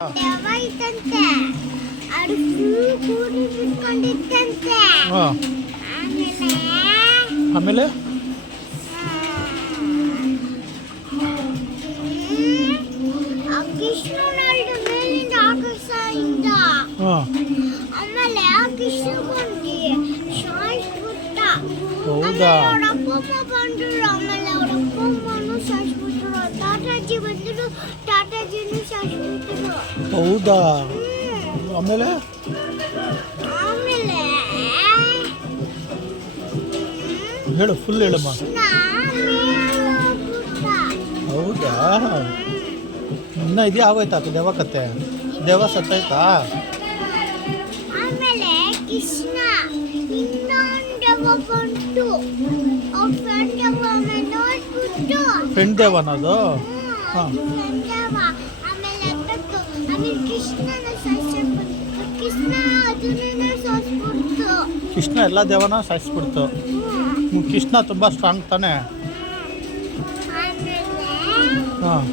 ದೆವ್ವ ಇತ್ತಂತೆ. ಅದು ಫುಲ್ ಕೂಡಿ ಬಿಟ್ಕೊಂಡಿತ್ತಂತೆ. ಆಮೇಲೆ ಆ ಕೃಷ್ಣನಲ್ದ ಮೇಲಿಂದ ಆಕಾಶದಿಂದ ಆಮೇಲೆ ಆ ಕೃಷ್ಣಗೊಂಡಿ ಸಾಯಿಸ್ಬಿಟ್ಟ. ಹೌದಾ? ಅವ್ರ ಅಪ್ಪಮ್ಮ ಬಂದ್ರು. ಆಮೇಲೆ ಅವ್ರ ಅಪ್ಪಮ್ಮನು ಸಾಯಿಸ್ಬಿಟ್ರು. ತಾತಾಜಿ ಬಂದ್ರು. ತಾತಾಜಿನೂ ಸಾಯಿಸ್ಬಿಟ್ರು. ಹೌದಾ? ಆಮೇಲೆ ಆಮೇಲೆ ಹೇಳು, ಫುಲ್ ಹೇಳಮ್ಮ. ಕೃಷ್ಣ ಮೇಲೆ ಹೋಗ್ಬಿಟ್ಟ. ಹೌದಾ? ಇನ್ನ ಇದು ಆಗೋಯ್ತಾ ದೆವ್ವ ಕತೆ? ದೆವ್ವ ಸತ್ತೈತಾ? ಆಮೇಲೆ ಕೃಷ್ಣ ಇನ್ನೊಂದು ದೆವ್ವ ಬಂತು. ಆ ಫ್ರೆಂಡ್ ದೆವ್ವ ನೋಡ್ಬಿಟ್ಟು ಫ್ರೆಂಡ್ ದೆವ್ವನದು? ಹಾಂ. ಫ್ರೆಂಡ್ ದೆವ್ವ ಆಮೇಲೆ ಬಂತು. ಆಮೇಲೆ ಕೃಷ್ಣನ ಸಾಯಿಸ್ಬಿಟ್ಟು. ಕೃಷ್ಣ ಅದನ್ನೇ ಸಾಯಿಸ್ಬಿಡ್ತು. ಕೃಷ್ಣ ಎಲ್ಲ ದೆವ್ವನ ಸಾಯಿಸ್ಬಿಡ್ತು. ಕೃಷ್ಣ ತುಂಬ ಸ್ಟ್ರಾಂಗ್ ತಾನೆ? ಆಮೇಲೆ ಹಾಂ.